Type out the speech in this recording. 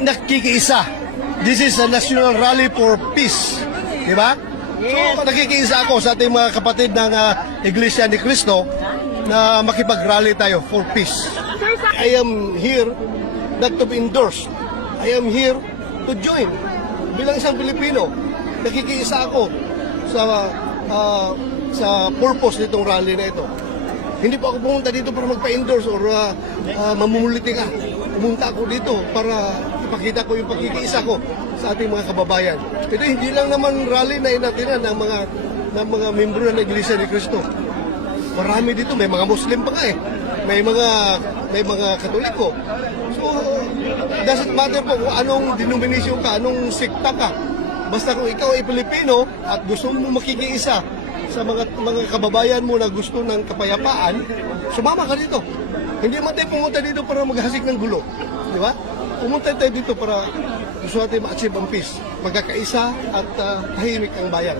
nakikiisa. This is a national rally for peace. Di ba? So, nakikiisa ako sa ating mga kapatid ng Iglesia ni Cristo na makipag-rally tayo for peace. I am here not to be endorsed. I am here to join. Bilang isang Pilipino, nakikiisa ako sa purpose nitong rally na ito. Hindi pa ako pumunta dito para magpa-endorse or mamumuliti ka. Pumunta ako dito para ipakita ko yung pagkikiisa ko sa ating mga kababayan. Ito hindi lang naman rally na inatinan ng mga membro ng Iglesia ni Cristo. Marami dito, may mga Muslim pa nga eh. May mga Katoliko. So, doesn't matter po kung anong denomination ka, anong sekta ka. Basta kung ikaw ay Pilipino at gusto mo makikiisa sa mga kababayan mo na gusto ng kapayapaan, sumama ka dito. Hindi man tayo pumunta dito para maghasik ng gulo. Di ba? Pumunta tayo dito para gusto natin ma-achieve ang peace. Magkakaisa at tahimik ang bayan.